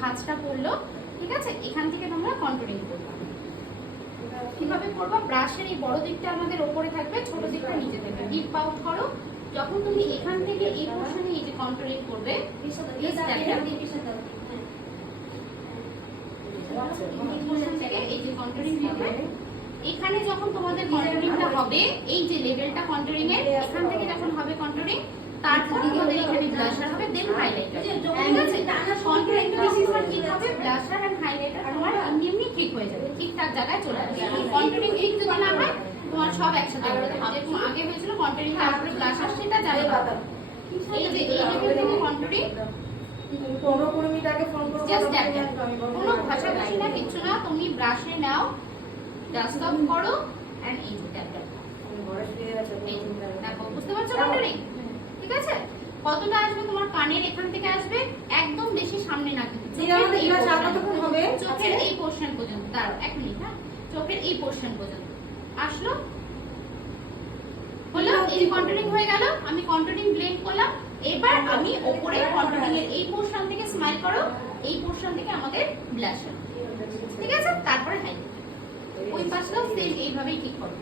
ভাঁজটা পড়লো, ঠিক আছে? এখান থেকে তোমরা কন্ট্রোলিং করবে। কিভাবে করবা? ব্রাশের এই বড় দিকটা আমাদের উপরে থাকবে, ছোট দিকটা নিচে থাকবে। ডিপ আউট করো। যখন তুমি এখান থেকে এই পোরশনে এই যে কন্ট্রোলিং করবে, এই যে কন্ট্রোলিং হবে, এখানে যখন তোমাদের কন্ট্রোলিংটা হবে, এই যে লেভেলটা কন্ট্রোলিং এর এখান থেকে যখন হবে কন্ট্রোলিং, তারপর তোমাদের এখানে ব্লাশার হবে, দেন হাইলাইটার। ঠিক আছে? কন্ট্রোলিংটা তোমার ঠিক হবে, ব্লাশার এন্ড হাইলাইটার তোমার এমনি ঠিক হয়ে যাবে, ঠিকঠাক জায়গায় চলে আসবে। কন্ট্রোলিং ঠিক যদি না হয় তোমার সব একসাথে হবে। যেরকম আগে হয়েছিল কন্ট্রোলিং তারপরে ব্লাশার, সেটা জানি না। এই যে এই লেভেল থেকে কন্ট্রোলিং জাস্ট ট্যাপ, কোনো ঘষাঘষি না, কিচ্ছু না। তুমি ব্রাশে নাও, ডাস্ট অফ করো এন্ড এই যে ট্যাপ ট্যাপ। দেখো, বুঝতে পারছো কন্ট্রোলিং? ঠিক আছে? কতটা আসবে তোমার কানের এখান থেকে আসবে, একদম বেশি সামনে না, কিন্তু চোখের এই পোরশন পর্যন্ত। দাঁড়াও 1 মিনিট, হ্যাঁ, চোখের এই পোরশন পর্যন্ত আসলো, হলো। এই কন্ট্রোলিং হয়ে গেল। আমি কন্ট্রোলিং ব্লেন্ড করলাম। এবার আমি উপরে কন্ট্রোলিং এর এই পোরশন থেকে স্মাইল করো, এই পোরশন থেকে আমাদের ব্লাশার। ঠিক আছে? তারপরে হাইলাইট। ওই পাশটাও সেম এইভাবেই ঠিক করো।